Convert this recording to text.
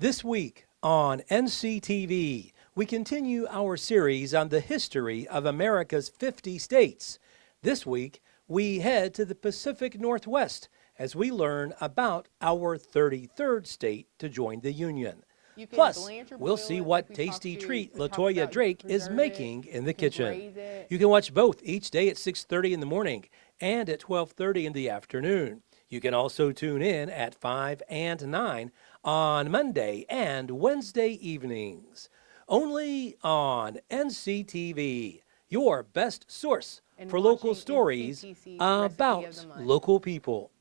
This week on NCTV, we continue our series on the history of America's 50 states. This week, we head to the Pacific Northwest as we learn about our 33rd state to join the Union. Plus, we'll see what tasty treat LaToya Drake is making in the kitchen. You can watch both each day at 6:30 in the morning and at 12:30 in the afternoon. You can also tune in at 5 and 9 on Monday and Wednesday evenings. Only on NCTV, your best source for local stories about local people.